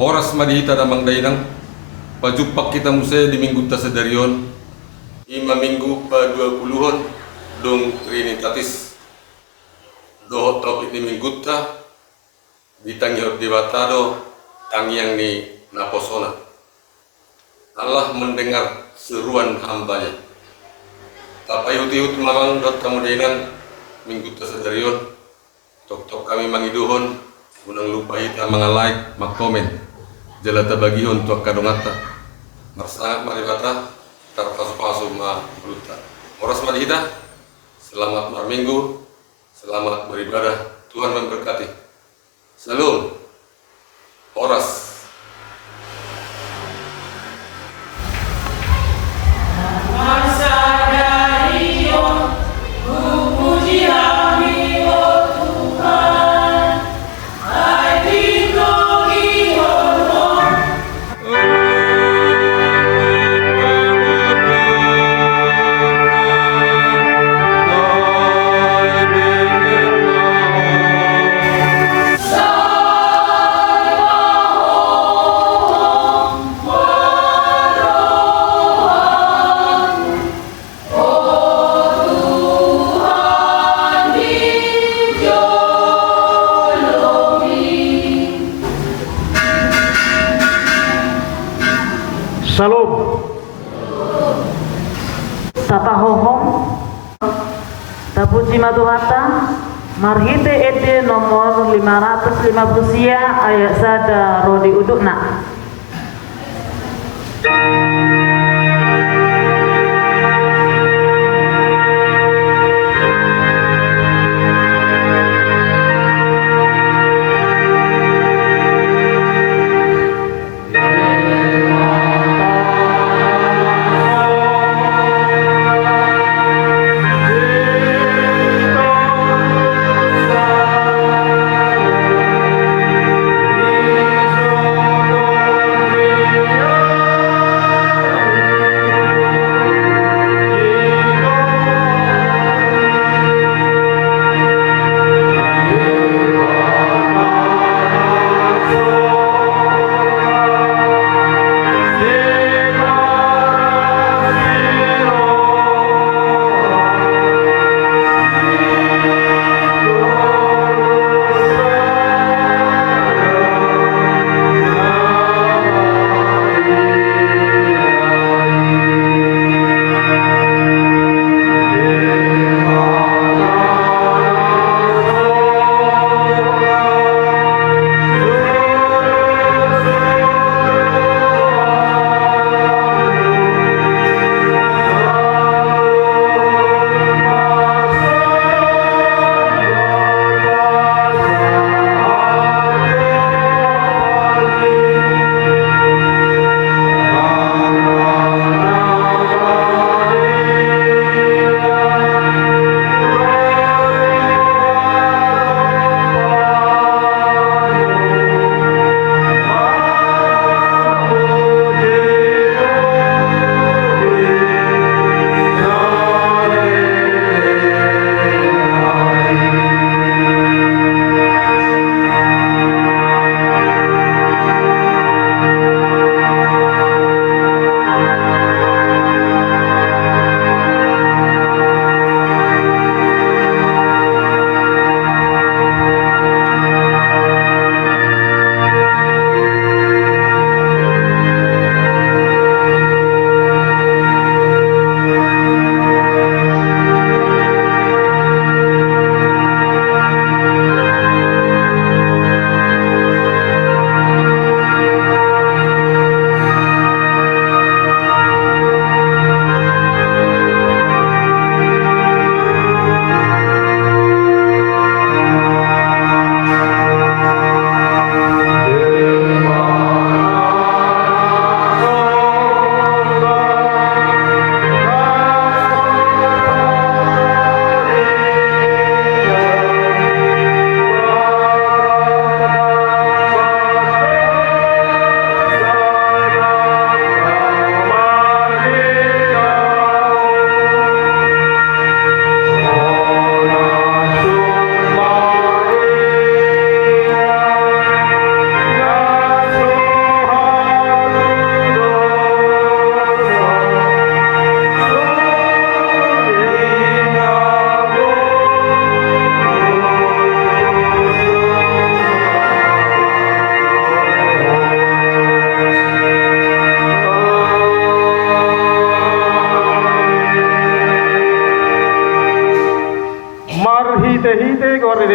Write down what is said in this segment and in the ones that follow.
Horas madihita damang dainang pajupak kita musaya di minggu tasadarion ima minggu pa 20-on dong Trinitatis doho topik ni minggu ta ditangi debatado tangiang ni naposona. Allah mendengar seruan hambanya. Tapayut-yut mamang dot kamu dainan minggu tasadarion tok kami mangiduhon unang lupa hita mga like mag-comment jalata bagihon tuak kadongata marsangat maribata tarpasu-pasu ma beruta oras marihita selamat marminggu selamat beribadah Tuhan memberkati. Salam Horas. Salam. Tata hohong Tapuji Maduhata Marhite ede nomor 550 ayat sada rodi udukna.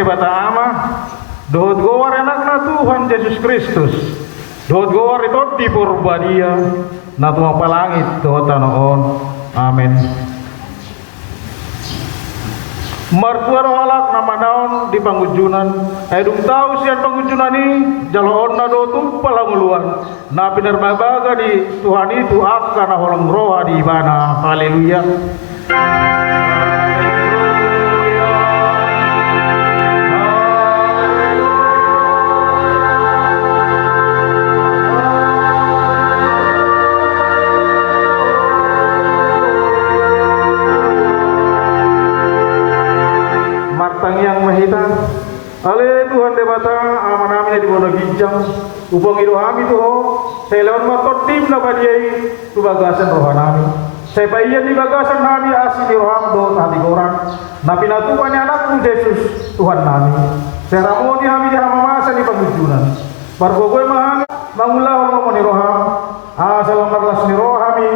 bata ama, dohot gowar anakna Tuhan Yesus Kristus, dohot gowar itu di purbadia, na tumapalangit dohot tanoon. Amen. Martua roh halak nama naon di pangujunan, edung tahu sian pangujunan ini jaloon na do tu palanguluan, na pinar babaga di Tuhan itu akan holang roha di mana. Haleluya. Ale Tuhan debata aman amin di bono ginjang upang ido kami tu saya lawan matot tim na badiai tu bagasan rohanami saya bayian di bagasan kami asli di roham do hati orang nabi natukan anakku Yesus Tuhan kami saya ramu di kami di hama masa di pengujunan bargogoy mahang mangulah orang ni roham asal marlas ni rohami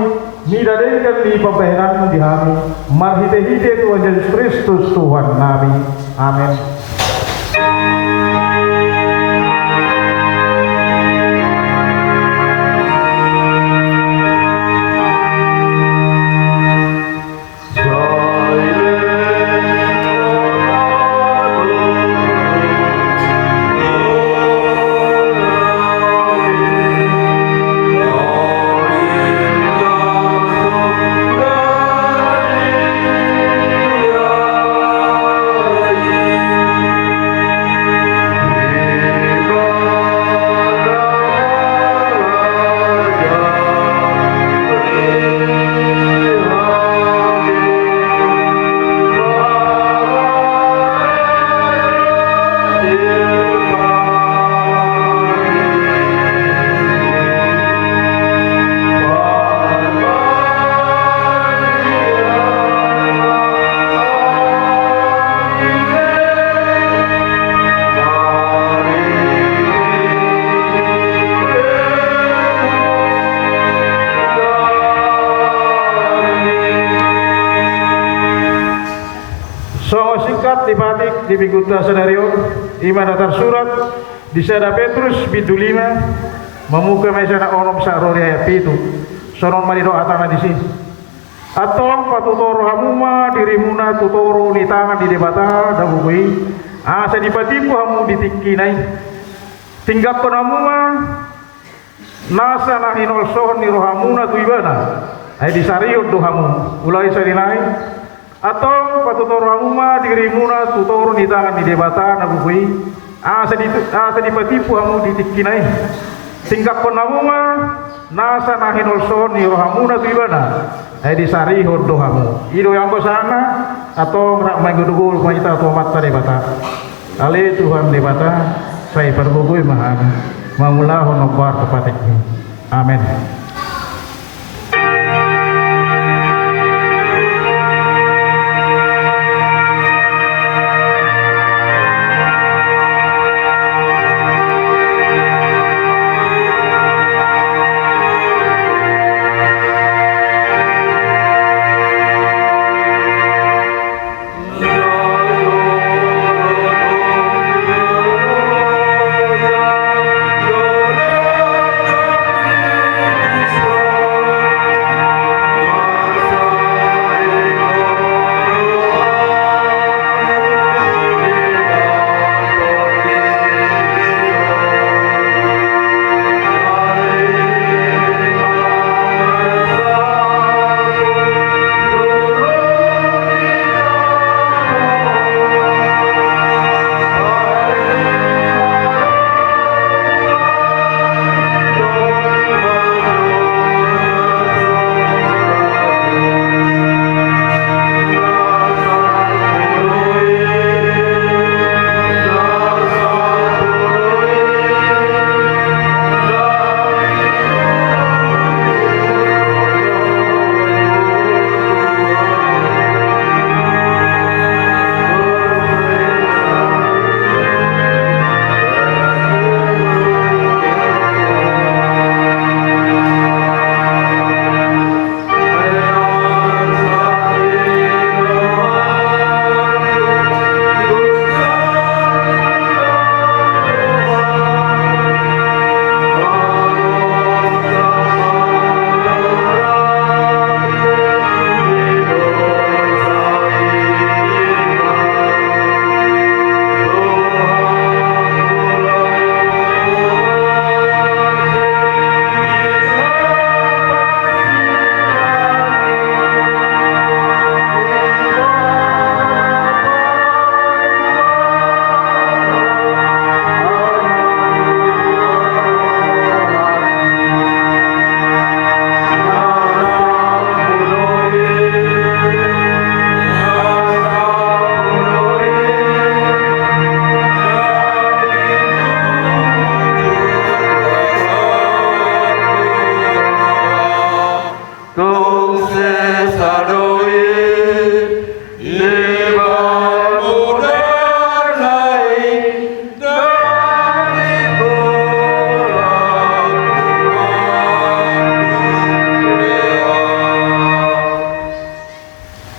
mida dengan di pembayaran di kami marhite-hite Tuhan Yesus Kristus Tuhan kami. Amin. Dibatik di Biguta Senario iman atar surat di Sada Petrus pintu 5 memuka mesana onom sarori ayat itu sonon marido atana di sini atong patutoro hamuma dirimuna tutoro ni tangan di debata dabugui asa dipatipu hamu ditikkinai tinggap penamuma nasa nahinol sohon ni rohamuna tuibana ay disariot dohamu ulai sarinai atau patutoro hamuma dirimuna tutoro ni tangan di debata nabugui asa dipatipu hamu ditikkinai tingkap penamuma nasa nahinol sohon ni rohamuna tuibana ay disarihot dohamu ido yang sana atau menggudugul kita atau mata debata ale Tuhan debata saya berbugui mahan mangulah honobar tepat ini. Amin. Amen.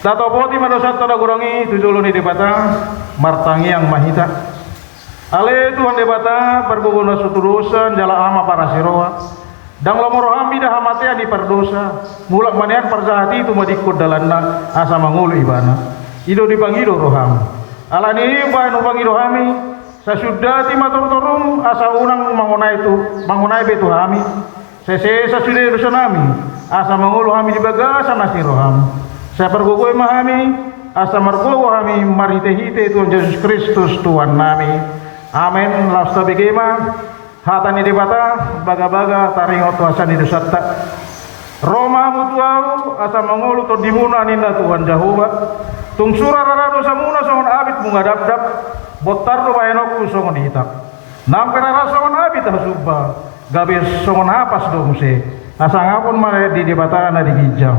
Tatopoti madosat tada gurangi tujuluni debata martangi yang mahita. Ale Tuhan debata perguguna suturusan jala ama para siroa. Dang lamoro hami dah hamatea di perdosa. Mulak manean persahati itu madikut dalanna asa mangulu ibana. Ido dipangido roham. Alani ba nu pangido hami sasudati matur-turun asa unang mangonai betu hami. Sese sasude dosanami asa mangulu hami di bagasa nasi roham. Saya pergugui mahami asa margowo hami marhite-hite Tuhan Yesus Kristus Tuhan nami. Amin. Lasta bigema hatani debata baga-baga taringot wasani dosatta. Roma mutuau asa mangulu to dimuna ninda Tuhan Jehovah. Tung surah rarado samuna songon abit mungadap-dap botar do bayanoku songon hitak. Namper rara songon abit hasubba gabir songon hapas do muse. Asa ngapun mare di debata na di gijang.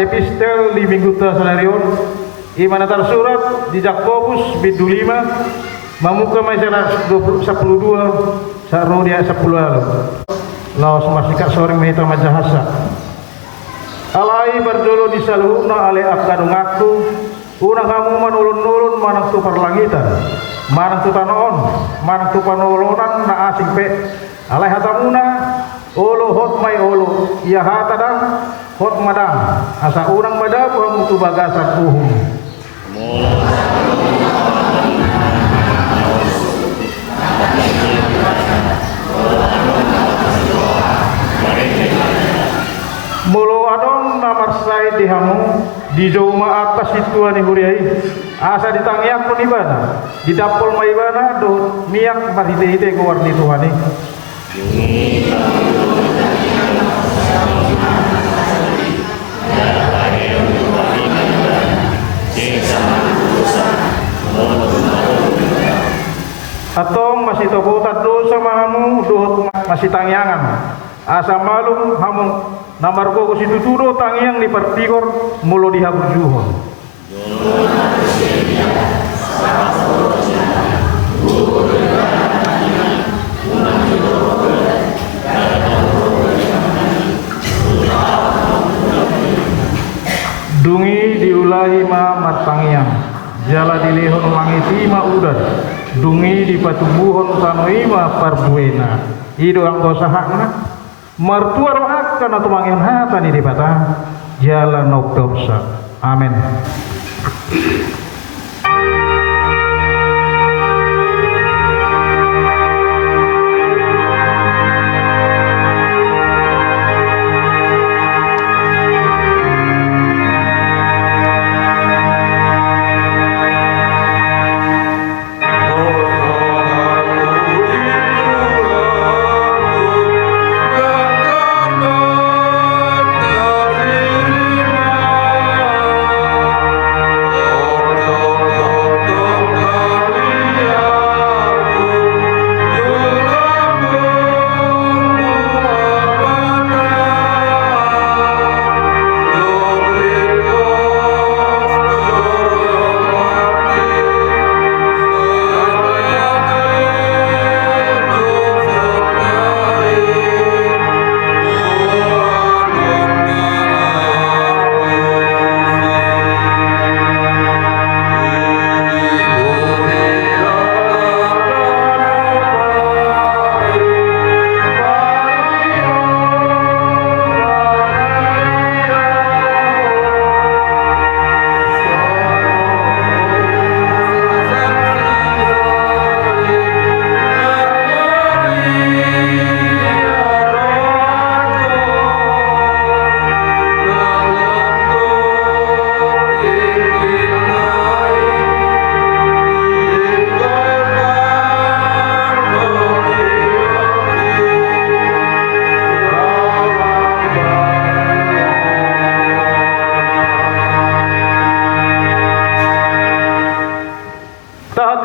Epistel di minggu tasanarion imana tersurat di Jakobus bidu 5 mamuka masyarakat 12 sarodia 10 lalu laos masika sore mehita majahasa alai berdolo di saluhna ale akadu ngaku unang kamu manulun-ulun manang tu perlangitan manang tu tanoon manang tu panolonan na asing pe alai hatamuna olo hot mai olo iya hatadang hot madang asa urang madabu hamu tu bagasan uhum mulu adong namar sai di hamu di joma atas itu ani huriai asa ditangiak pun ibana di dapol maibana do miak marhite-hite ko warni tuhani atau masih topotat dosa mahamu dohot masih tangyangan asa malum hamu namargo ko situ tudo tangyang ni partigor mulo dihabur juhon Dungi diulahi ma matpangiang, jala dilehon mangiti ma udan, dungi di patubuhon sanoima parbuena, ido ang dosahakna, martua rohakkan atau mangian hata ni dipata, jala nok dosa. Amin.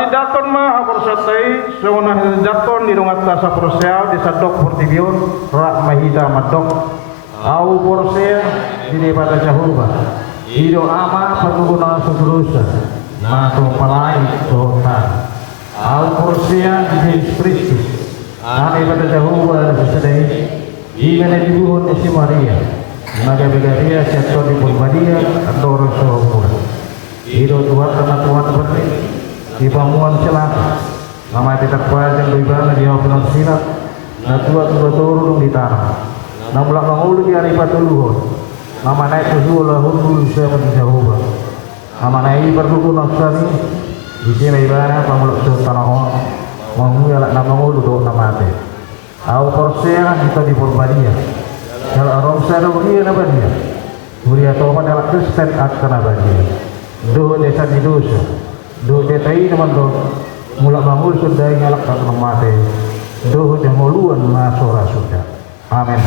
Dakon ma haporsatai sauna dakon dirungat tasa porseal di sadok portibion rak mahida madok au porsea di debata jahuba ido ama paguguna sudrusa mato palai sota au porsea di Kristus ane pada jahuba sedai imene dibuhon isi Maria naga begaria seto di Maria adoro sohor ido Tuhan karena Tuhan berkati di pamuan celaka nama tidak pajang doibana di haupan silat na tua turun di tanah na mulak mangulu di hari patuluhon nama naik kesulah hundul sama di Jawa nama naik berdukun nafsani di sini ibana pamulak sur tanah manguyalak nama mangulu do nama ate au porsea kita di Purbadia kalau arong sarugia na badia Muria toman alak Kristen akan badia do desa di dosa do detai naman do mula mangul sudah ngalak tak mate do jamuluan masora sudah. Amin.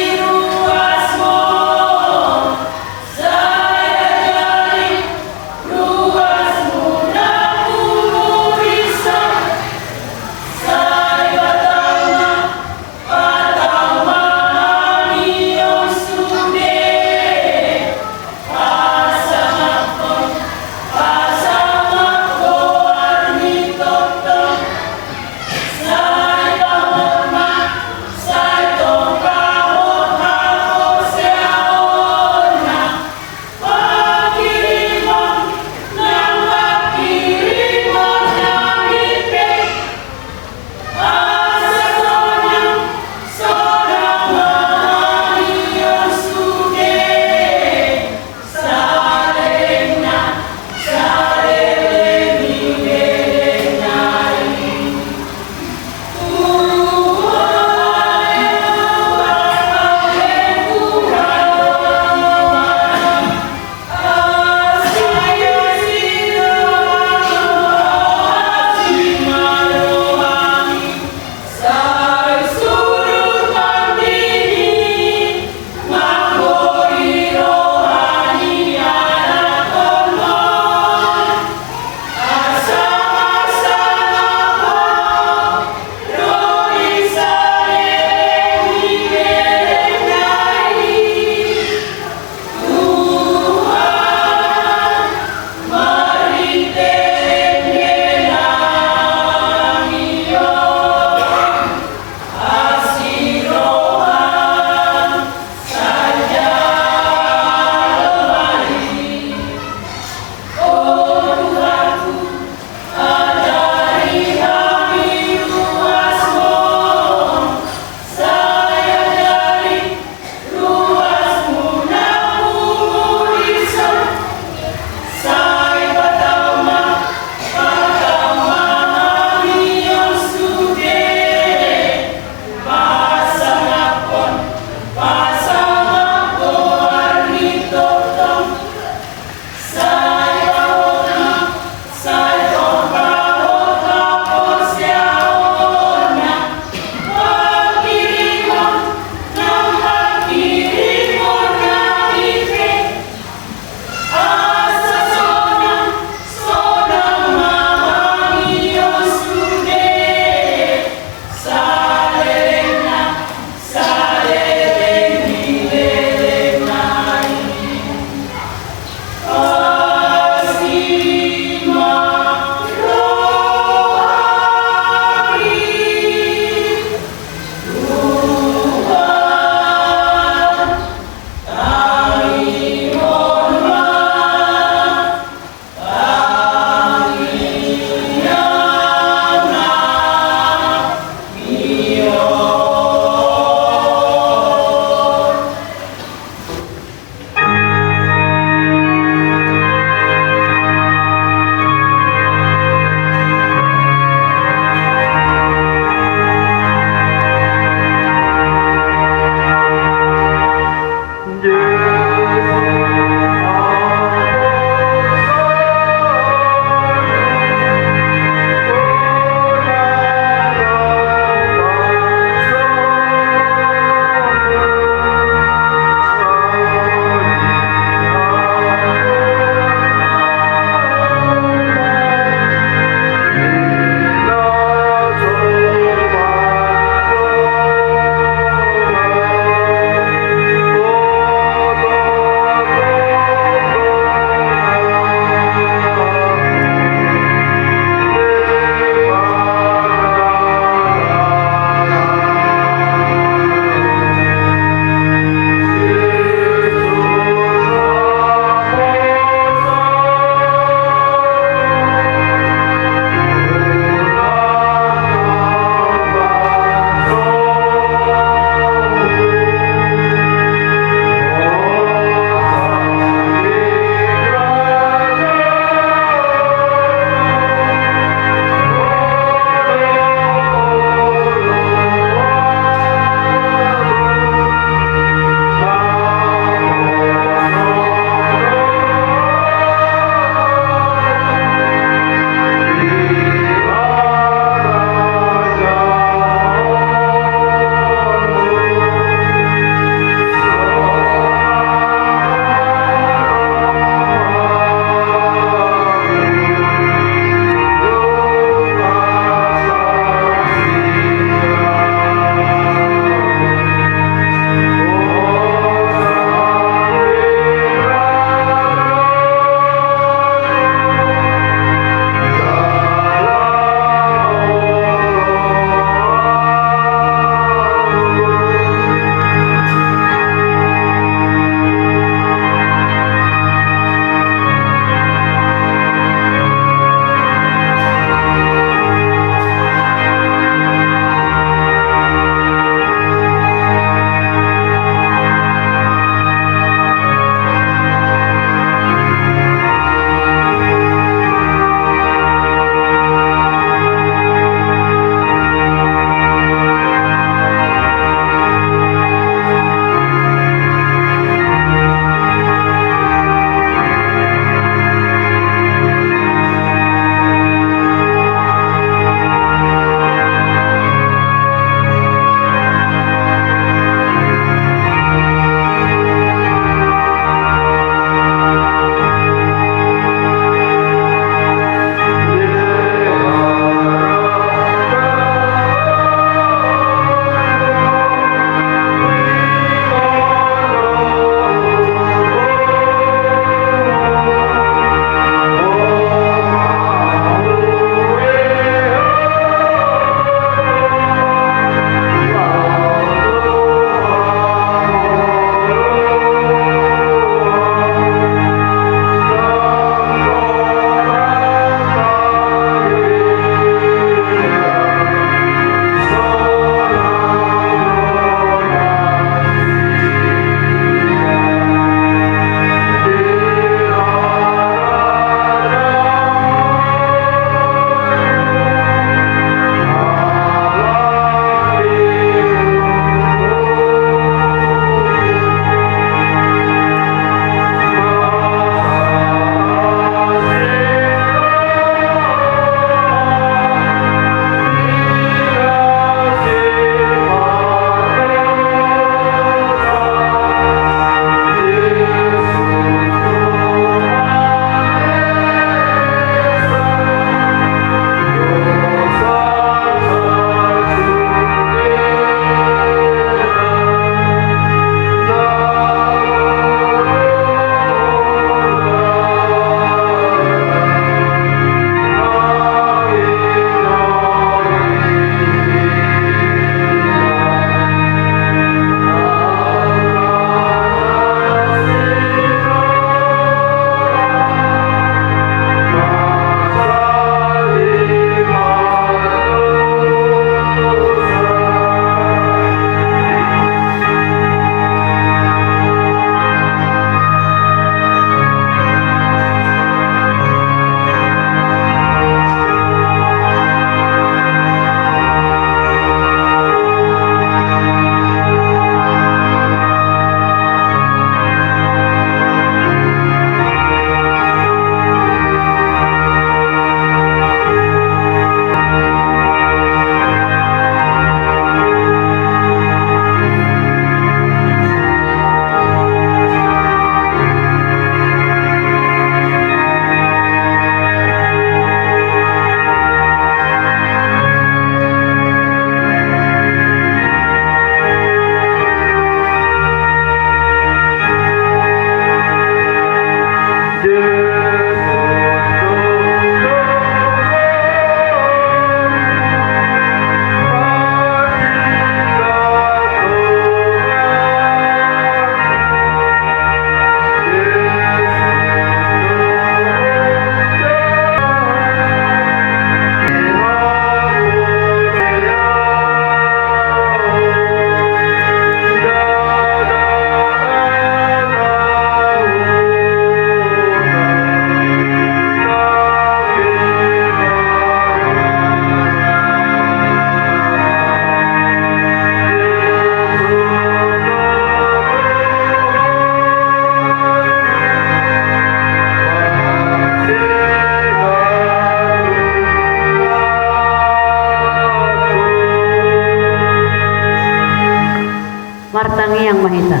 mahita.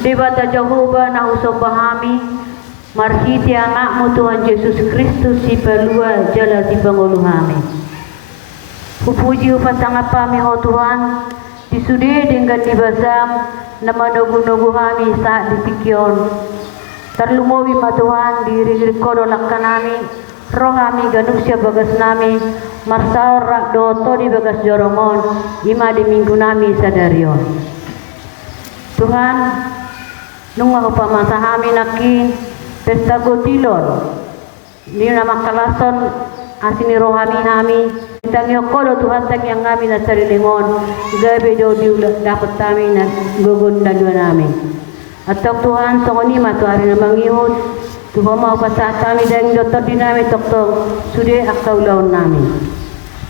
Debata Jehovah na usopahami marhiti anakmu Tuhan Yesus Kristus si palua jala si panguluhami. Pupuji upasangapami ho Tuhan disudi dengan dibasam na manugu-nuguhami saat dipikyon. Terlumowi ma Tuhan diri kodo lakkanami rohami ganusya bagas nami marsaor rak doto di bagas joromon ima di minggu nami sadarion. Tuhan nunga upamasahami nakin pesta gotilon ni nama kalason asini rohami hami tangi kodo Tuhan tangi yang kami na sarilingon gabe do diulah dapat kami na gugun dan dua nami atau Tuhan songoni ma Tuhan na mangihut Tuhan mau pasah kami dan doktor dinami doktor sudah akau laun nami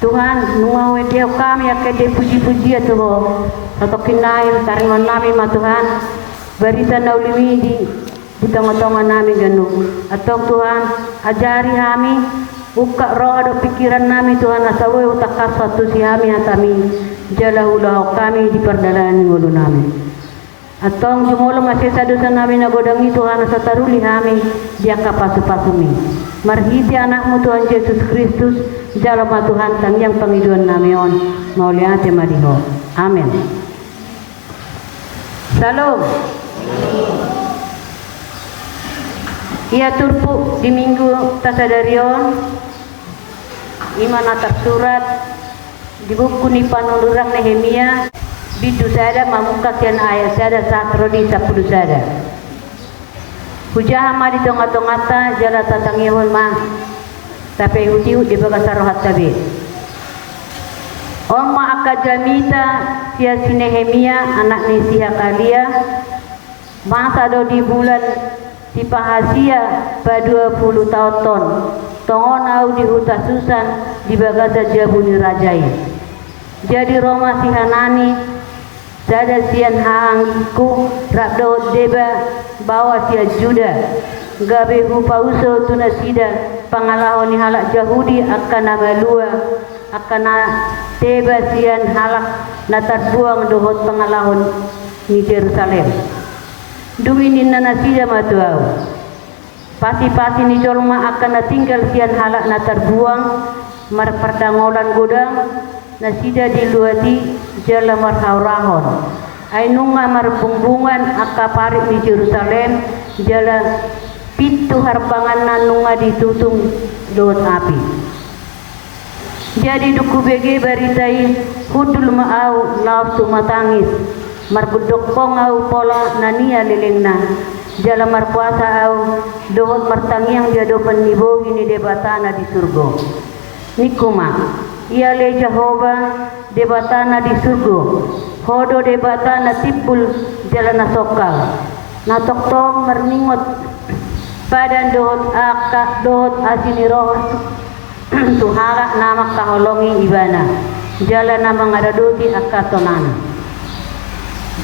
Tuhan nunga wedio kami akan dipuji-puji ya Tuhan atau kinain taringon nami ma Tuhan barita naulimi di tengah-tengah nami ganu atau Tuhan ajari kami buka roh ada pikiran nami Tuhan asawe utakar satu si kami hatami jalaulah kami di perdalaan ngulu nami atau jumolo masih sadusa nami nagodangi Tuhan asataruli kami dia kapasu-pasumi marhiti anakmu Tuhan Yesus Kristus jalama Tuhan tang yang pengiduan nami on mauliate madiho amin. Salam. Ia turpu di minggu tasadarion imana tersurat di buku ni panulurang Nehemia bidu sada mamuka kian ayat sada saat rodi 10 sada hujah ma di tengah-tengah ta jala tatangihon ma tapi utiu di bagasar rohat tabi Oma akademita sia si Nehemia anak ni si Hakalia masa do di bulan si Pahasia pada 20 tahun ton tongon au di huta Susan di bagasa jabuni rajai jadi Roma si Hanani sada sian hangku rakdo deba bawa sia Juda gabe hupa uso tunasida pangalahon ni halak Yahudi akan nabalua akan teba sian halak natar buang dohot pangalahon ni Jerusalem duwinin nanasida matuau pasti ni jolma akan tinggal sian halak natar buang mar perdangolan godang nasida diluati jala marhaurahon ainunga mar bungbungan akaparik di Jerusalem jala pitu harpangan nanunga ditutung dohot api jadi duku bege baritai hudul maau lauf matangis marbudok kong au pola nania lelengna jala marpuasa au dohot martangiang jado penibo ini debatana di surga nikuma ia le Jehovah debatana di surga hodo debatana tipul jala nasokal natoktong merningot padan dohot dohot asini roh tuhara nama kaholongi ibana jala nama ngadaduti akatonana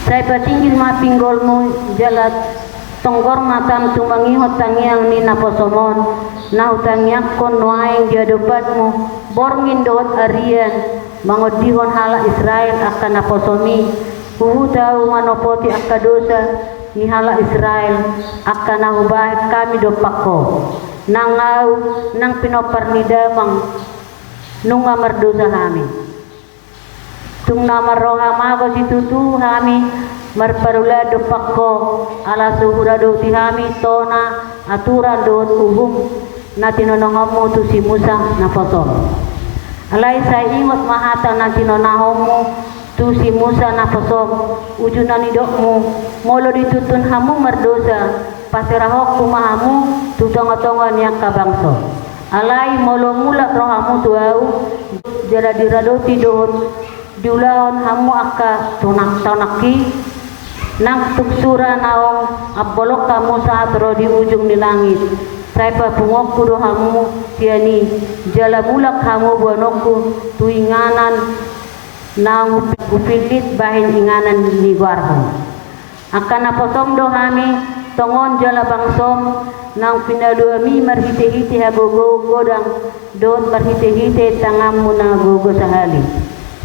saya patinggil ma pinggolmu jalat tonggor matam tumangihot tangiang ni naposomon na utangiak kon noaing diadobatmu borngin doot arian mangodihon hala Israel akan naposomi huhutau manopoti akadosa ni hala Israel akan nahubah kami dopako nangau nang pinoparnidamang nunga merdosa kami tung nama roha mago situtu kami marparula dopakko ala suhura do kami tona aturan do uhum na tinonongamu tu si Musa na posol alai sa ingot mahata na tinonahomu tu si Musa na posol ujunan idokmu molo ditutun hamu merdosa pasirahok kumahamu tu tonga-tongan yang kabangso alai molo mula rohamu tuau jala diradoti dohot diulaon hamu akka tonak-tonaki nang tuksura naong abolok kamu saat roh di ujung di langit saya pabungok kudo hamu tiani jala mulak hamu buanokku tuinganan nang upilit bahin inganan ni warho akan aposom do kami tongon jala bangsom nang pinaduami marhite-hite hagogo godang don marhite-hite tangamu na gogo sahali.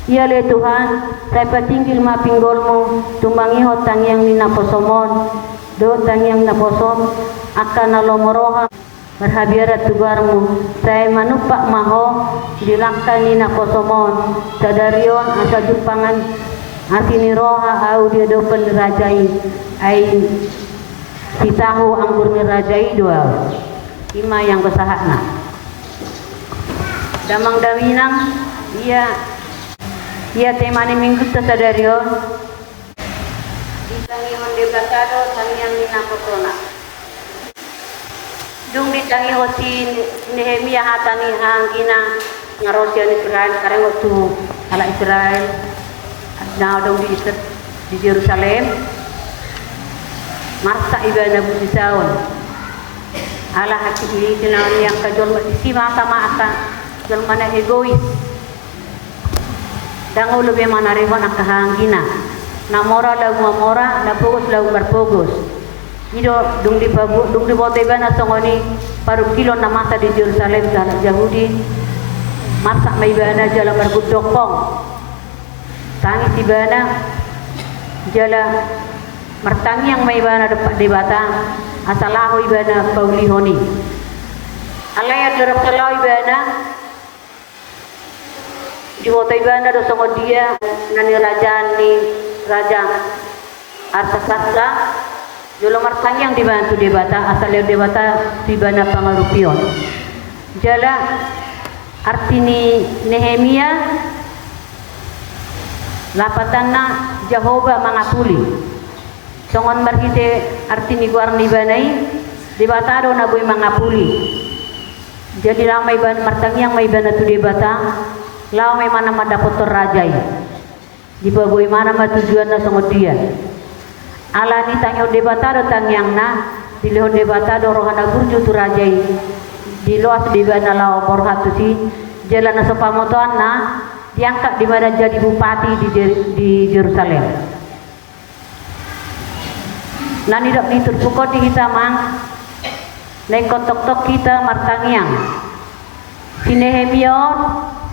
Ya le Tuhan, tay patinggil mapinggolmo tumbangiho tangyang ni naposomon do tangyang naposom akan nalomoroha berhabiarat tugarmu tay manupak maho dilakkan ni naposomon sadarion asa jupangan asini roha au dia do penderajai ai si tahu anggur nirajai dua ima yang besahakna damang dawinang ia temani minggu tasadarion ditangi honde batado tangiang ni nakotona dung ditangi hosi Nehemia hatani hangina ngarosian Israel kareng waktu ala Israel now dong di Jerusalem marsa ibana budisaon ala hati ini tinaon yang kajol si masa maaka jol mana egois dango lebih mana rewon akahangina namora lagu mamora na pogos lagu marpogos ido dung di bote ibana songoni paru kilo na masa di Jerusalem sana Yahudi marsa may ibana jala margudokong tangis ibana jala mertangi yang may ibana dapat debata asalaho ibana paulihoni alaya darap salau ibana di wota ibana do songo dia nani raja Artasasta jolo mertangi yang dibantu debata asal debata ibana pangarupion jala artini Nehemia lapatanna Jehovah mangapuli songon marhite artini guarni banai debatado na boy mangapuli jadi ramai ban martangi yang may bana tu debata lao may mana madapotor rajai di boy mana matujuan na songo dia ala ni tangyo debatado tangyang na dilihon debatado rohana burju tu rajai di loas di bana lao borhatu si jalan na sopamotoan na diangkat di mana jadi bupati di Jerusalem. Nani dak nitur pukot di kita mang nekotok-tok kita martangiang. Si Nehemia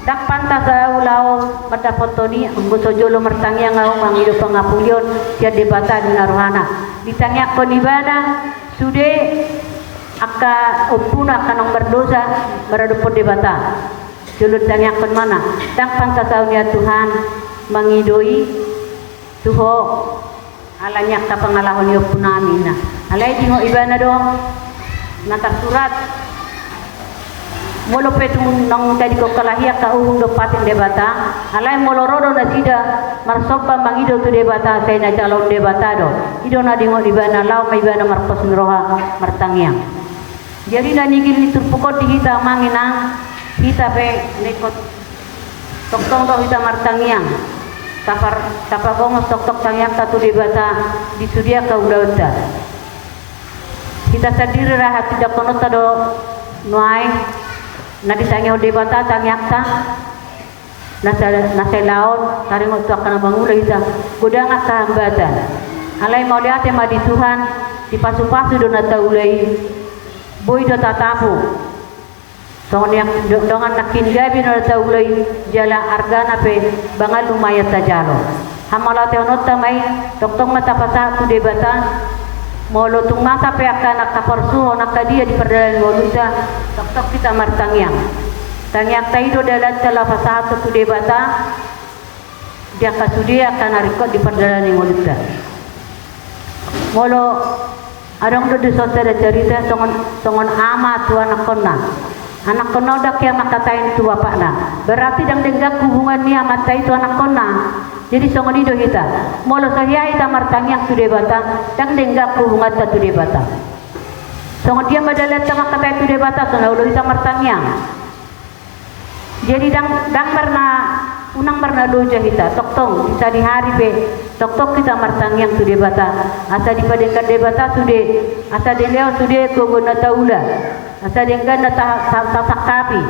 dak pantas ulau pada potoni anggoto jolo martangiang au mangido pangapulion tia debata di narohana. Ditanya ko di bana sude aka opuna kanong berdosa meradupon debata. Julut tanyakan mana dak pantas aunya Tuhan mangidoi tuho alanya ta pangalahon yo punami na alay dingo ibana do natar surat molo petum nang tadi ko kalahia ka uhung do patin debata alay molorodo na sida marsopa mangido tu debata say na calon debata do ido na dingo ibana law may ibana marpos roha martangiang jadi na nigil ni turpukot di kita manginang kita pe nekot tok-tok do kita martangiang kapar bongos tok-tok tangiang tatu debata di sudia ka udauta kita sendiri rahat tidak konota do nuai na disangyo debata tangiang ta nasa laon taring waktu akan bangula kita godang hambatan alai mau lihat ma di Tuhan di pasu-pasu do na taulai boy do tatapu songon yang dongan nakin gabi no taulai jala argana pe bangal lumayat tajalo hamala teonota mai toktong mata pasa tu debata molo tung masa pe akan nakaporsuho nakadia di perdalan woluta tok kita martangiang tangiang taido dalat tala pasa tu debata dia kasudia akan rekod di perdalan woluta molo adong do disosere cerita songon ama tuan nakonna anak kono dak yang makatain tu bapak na berarti dang denggak hubungan ni amat tai tu anak kona jadi songon ido kita molo sahia ita martangiang tu debata dang denggak hubungan tu debata songon dia madalat sama katai tu debata songon ulo ita martangiang jadi dang berna unang berna doja kita tok bisa di hari be tok kita martangiang tu debata asa di padengkan debata sude asa deleo sude ko gona taula asa denggan na sakapi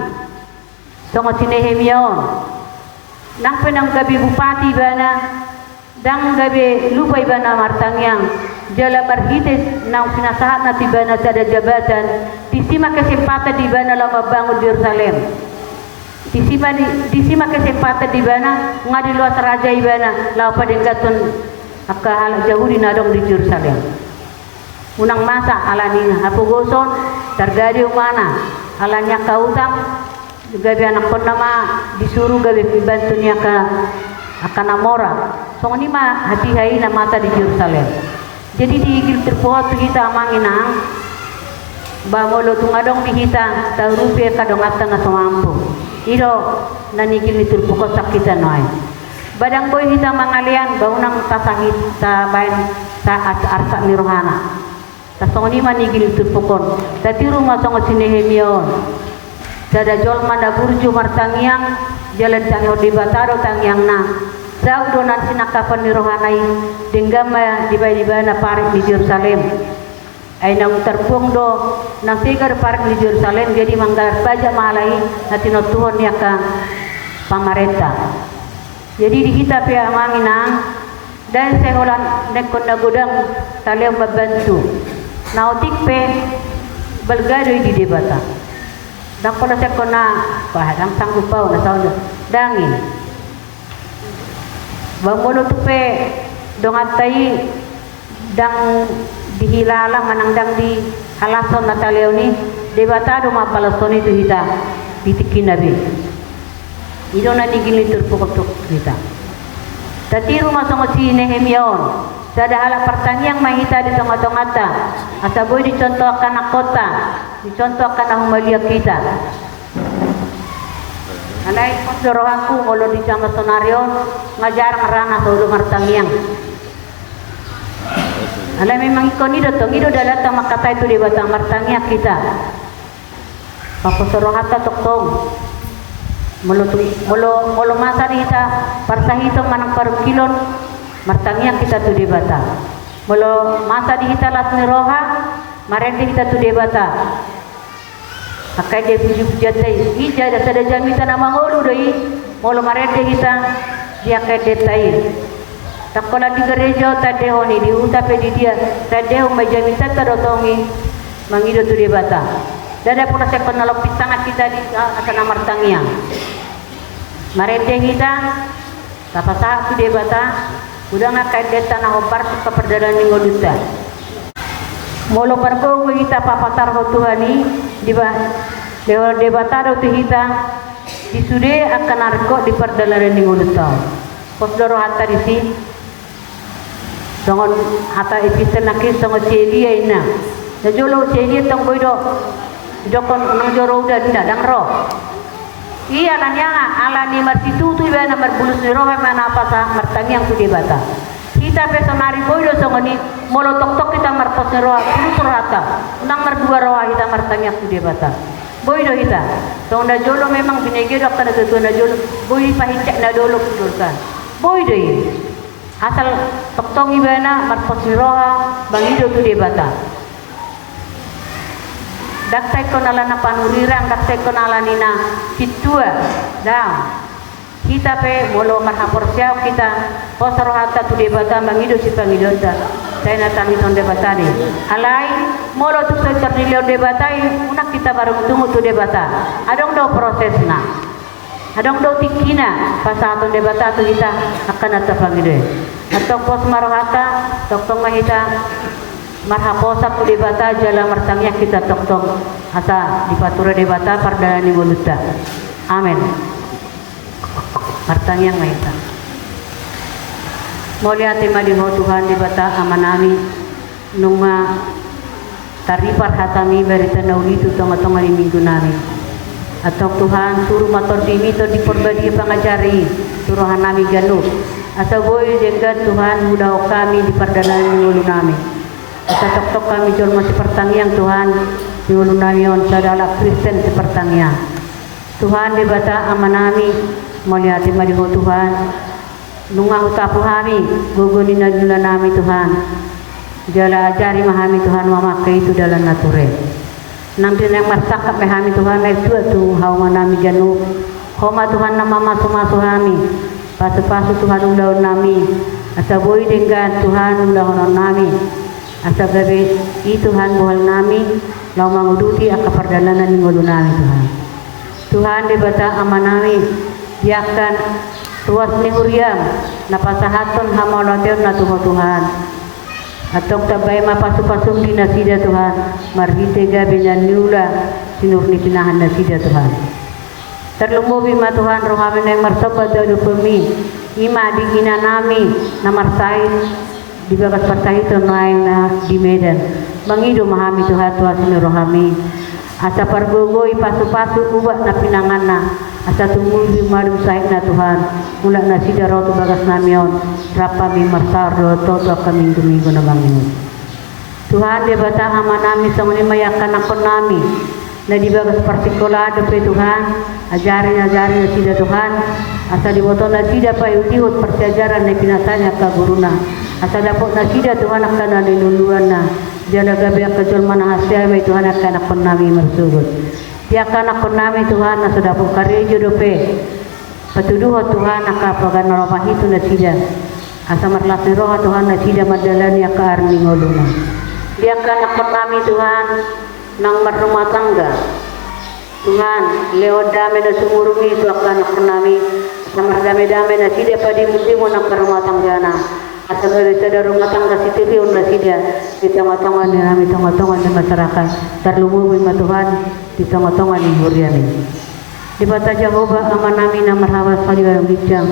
songo si Nehemia nang penang gabi bupati bana dang gabi lupa ibana martangiang jala barhites nang sinasahat na tibana sada jabatan tisima kesempatan di bana la mabangun Jerusalem disima kesempatan di bana ngadi luas raja ibana lau pada gatun akka hal jauh di nadong di Jerusalem unang masa alaninya apu goson terjadi mana alanya kautang gabi anak nama disuruh gabi bantunya ke akan namora so ini mah hati hai na mata di Jerusalem jadi di terpohot kita amanginang bangolo tungadong di kita tarupi kadong atta na sumampu iro nanigil ni turpukot sakitan noy badang boy kita mangalian baunang tasahit sa bayan sa arsa ni rohana tasong ni manigil turpukon dati rumah song sinehemion sada jol manda burju martangiang jalan tangyo di bataro tangiang na sa udonan sinakapan ni rohanai denggama di bana parik di Jerusalem ay nang terpung do nang tigar parik di Jerusalem jadi manggalar baja mahalai na tinutuhon niya ka pamarenta jadi di kita pia manginang dan seholan nekon na gudang taliang mabantu nautik pe balgado di debata dan kalau saya kena bahadang sanggup pau na saud dangin bangono tupe dongatai dang dihilala manangdang di halason na taleoni debata do mapalasoni tu hita ditikin nabi ido na digili turpukok kita tati rumah songo si Nehemion sada hala pertanyaan mahita di tongata asaboy dicontohkan na kota dicontohkan na humalia kita alay posdorohanku ngolo di jama sonarion ngajar ngarana sa ulo martangiang alay memang ikon ido tong ido dalat makata itu di batang martangiang kita paposorohata toktong molo masa kita parsahito manang parukilon martangiang kita tu di batang molo masa di kita las niroha marende kita tu di batang akai dia puji-pujian tai ija da sada jamita na mangolu doi molo marende kita dia kai detai takola di gereja tade honi di utape di dia tade ho majamita tadotongi mangido tu dia bata dada puna sekon nalok pitanga kita di asana martangia marende kita tapasa tu dia bata udah ngakai deta na hobar ke perdalan ngoluta molo parko kita papatar ho Tuhani di debatado tu hita disude akan narko di perdalaran di nguluta posdoro hatta di si songon hatta episel nakis songon celia ina na jolo celia tong boido dokon nang joro udah dinda dang ro iya nanya ala ni marsitu tu iba na marbulus ni roha mana apa sa martangiang tu debata kita pesonari boido songoni molo tok kita martos ni roha bulus rohata nang mardua roha kita martangiang tu debata boido kita so na jolo memang binegero kana tu na jolo boy pahicak na dolo kudurkan boido asal tok ibana martos ni roha bangido tu debata daktai konala na panurirang daktai konala nina kitua dah kita pe molo marhapor siaw kita posoro hatta tu debata mangido si pangidonda saya natangi ton debata ni alai molo tu saya terdilion debata unak kita baru tunggu tu debata adong do prosesna adong do tikina pasal ton debata tu kita akan atta pangido atau pos marohata toktong mahita marhaposa tu debata jala martangnya kita toktong asa dipatura debata pardana ni voluta amen martangnya mahita Mulia tema di Tuhan di bata amanami nunga taripar hatami berita nauli tu tonga-tonga di minggu nami atau Tuhan suruh mator dimi to di perbadi pangajari suruh hanami ganu atau boy jenggan Tuhan mudah kami di perdana minggu nami atau tok kami jual masih pertanian Tuhan di ulu nami on sadala Kristen sepertanian Tuhan di bata amanami mulia tema di Tuhan nunga utapu kami guguni na jula nami Tuhan jala ajari mahami Tuhan mamakai itu dalam nature nang dinang marsakap mahami Tuhan may tua tu hawa nami janu homa Tuhan na mama sumasu kami pasu-pasu Tuhan ulaw nami asa boy dengan Tuhan ulaw nami asa gabi i Tuhan buhal nami law manguduti ak kapardalanan ni ngulu nami Tuhan Tuhan di bata amanami yakan ruas ni huriam napasahaton hamolotion na Tuhan atong tabay mapasupasum di nasida Tuhan marhite gabi na niula sinurni pinahan nasida Tuhan terlumubi ma Tuhan rohami na marsabad do pemi ima di ginanami na marsait di bagas partai na di Medan mangido mahami Tuhan Tuhan rohami asa pargogoy pasu-pasu ubah na pinangan na asa tumubi malu sahib na Tuhan mula na sida roto bagas namion rapa mi marsar roto to kami domingo na bangun Tuhan de bata ama nami sanguni mayakan akon nami na di bagas partikulado pe Tuhan ajarin na sida Tuhan asa di boto na sida pa utihut persiajaran na pinasanya ka guruna asa dapot na sida Tuhan akan na niluluan na jala gabi ang kajol manahasya may Tuhan akan akon nami marsugod tiakan akon nami Tuhan na sa dapot karejo dope patuduho Tuhan nakapagan naromahito na sida asa marlas ni roha Tuhan na sida madalan ya ka arning oluna tiakan akon nami Tuhan nang marumah tangga Tuhan lewat dami na sumurungi itu akan akon nami sa mardami-dami na sida padimu-dimu ng karumah tangga na asal dari sadar rumah tangga sitiri unna sida di tengah-tengah ni kami tengah-tengah di masyarakat terlumuwi ma Tuhan di tengah-tengah ni huriani di bata Jehovah aman nami na marhawas kaliwa yang bijang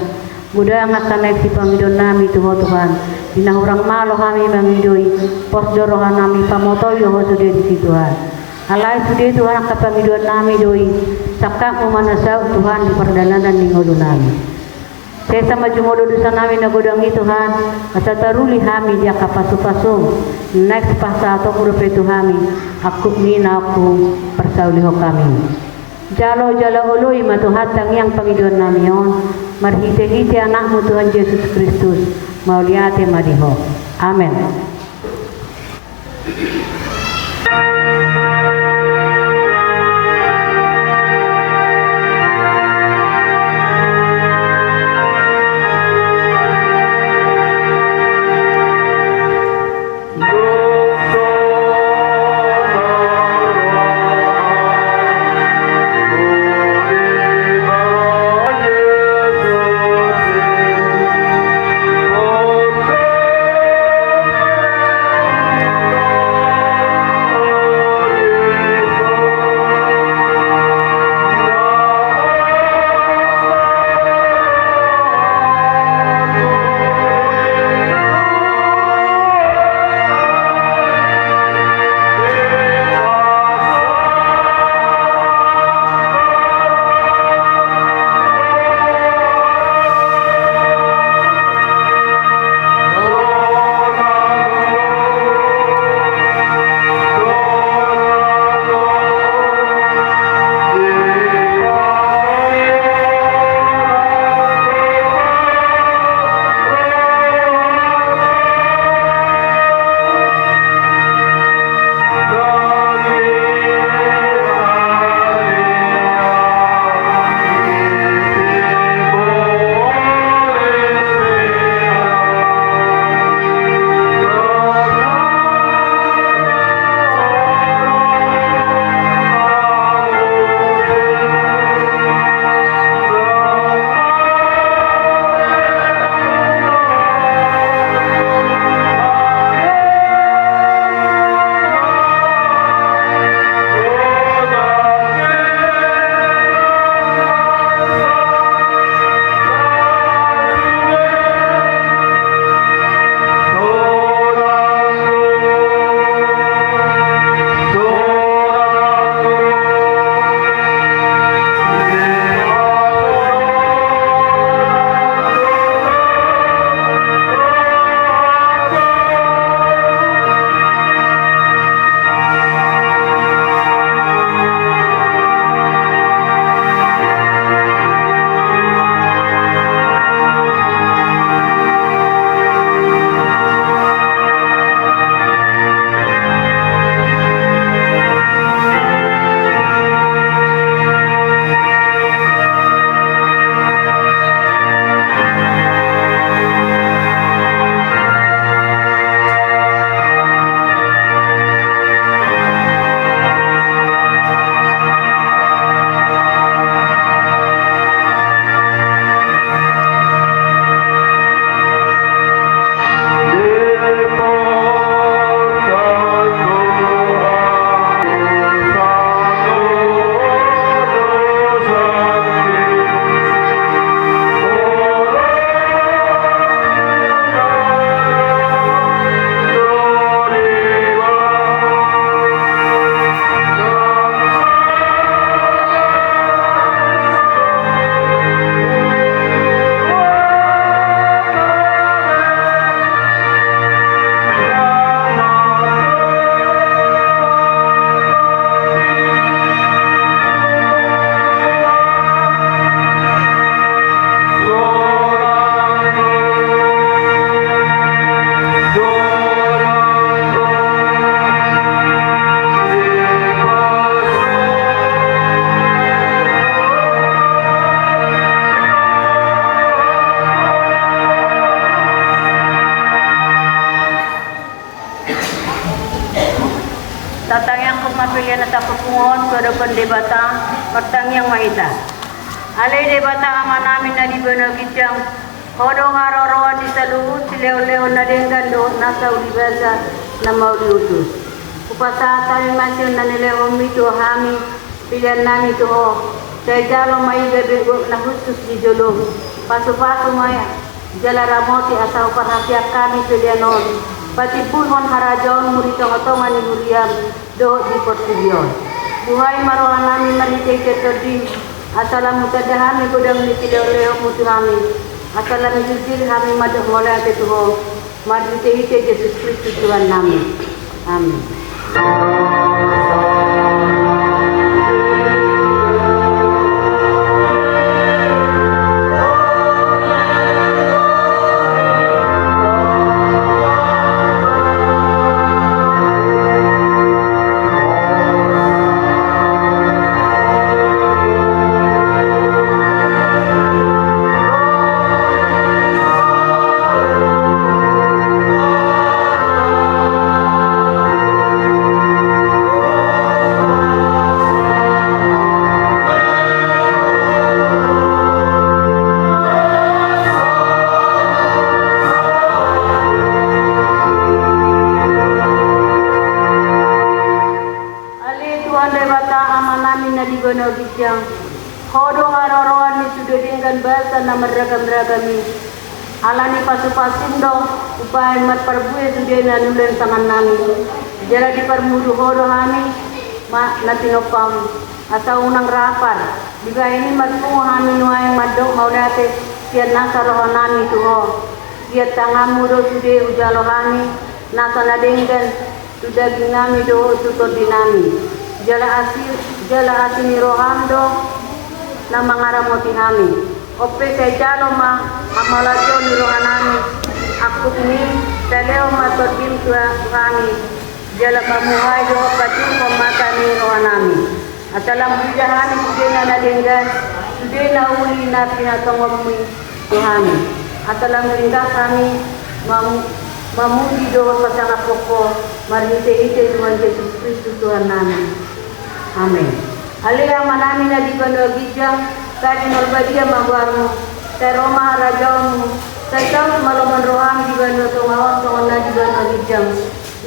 mudah ngakan naik si pangidon nami Tuhan di nahurang malo kami mangidoi pos dorohan nami pamotoy ho sudah di Tuhan alai sudah Tuhan ang kapangidon nami doi sakak memanasau Tuhan di perdalanan ni ngulu nami saya sama jumodo dosa nami na godangi Tuhan asa taruli hami dia kapasu-pasum next pasa atau urupe Tuhami aku mina aku persauliho kami jalo ului ma Tuhan tangyang pangidon nami yon marhite-hite anakmu Tuhan Yesus Kristus mauliate madiho amen. pungon pada pendebata pertangiang mahita. Ale debata ama namin na di benagitang hodong aroroan di saluhut sileo-leo na denggan do nasa ulibasa na mauliutus. Upasatan masih na nileo mito hami pilihan nami tuho. Saya jalo mai gabi na khusus di jolong. Pasu-pasu maya jala ramoti asal perhatian kami pilihanon. Pati pulhon harajon muritong otongan ni Muriam do di Portugion. Buhay marohan nami marite ketodi. Asalam mutadahami kudang ni sileo-leo mutuhami. Asalam jujur kami madah mulai ke Tuhan. Mari kita Yesus Kristus Tuhan kami. Amin. Yang hodong aroroan ni sudah dengan bahasa nama ragam-ragami alani pasu-pasim do upaya mat perbuye sudah nanulen tangan nami jala di permudu hodong kami mak natinopam asa unang rapar juga ini matku kami nuai madok maulate kian nasa roh nami tuho kian tangamu do sudah ujalo kami nasa nadenggan sudah ginami do tutor dinami jala asini rohando na mangaramoti kami. Ope saya jalo ma amalajo ni rohanami. Aku ini daleo matodin tua kami. Jala pamuhay do patin pemata ni rohanami. Atalam bidahani sudena na denggan sudena uli na pinatongommi kami. Atalam rindah kami mamudi do pasang poko marite-ite Tuhan Yesus Kristus Tuhan kami. Amin. Alih manami na di bando gijang kadi norbadia magwarmo sa Roma rajamu sa taon malomon roham di bando tungawon tungon na di bando gijang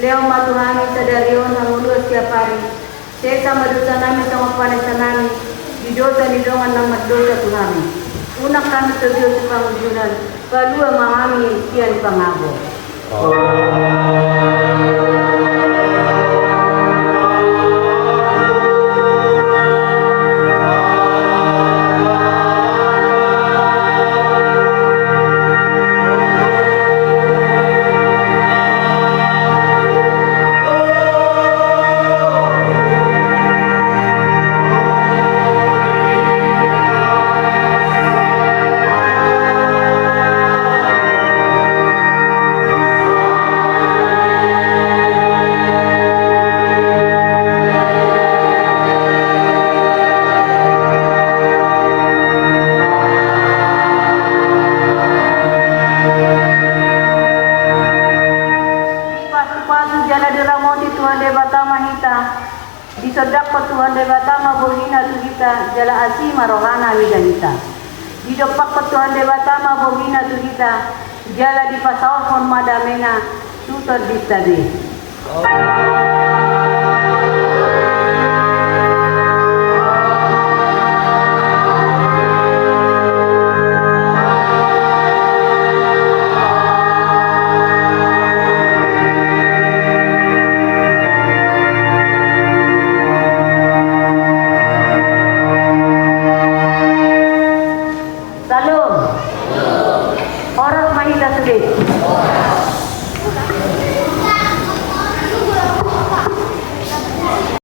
leo matuhami sa darion hangulo siya pari sesa madusa namin sa mapanesa namin di dosa nilongan ng magdosa tuhami unak kami sa Diyos sa pangujunan kalua mahami siyan pangabo. Tuhan debata mabohina tuhita jala asima rohana widanita. Didopak Tuhan debata mabohina tuhita jala di pasawon madamena tutor distabe. Orang mahita sudah.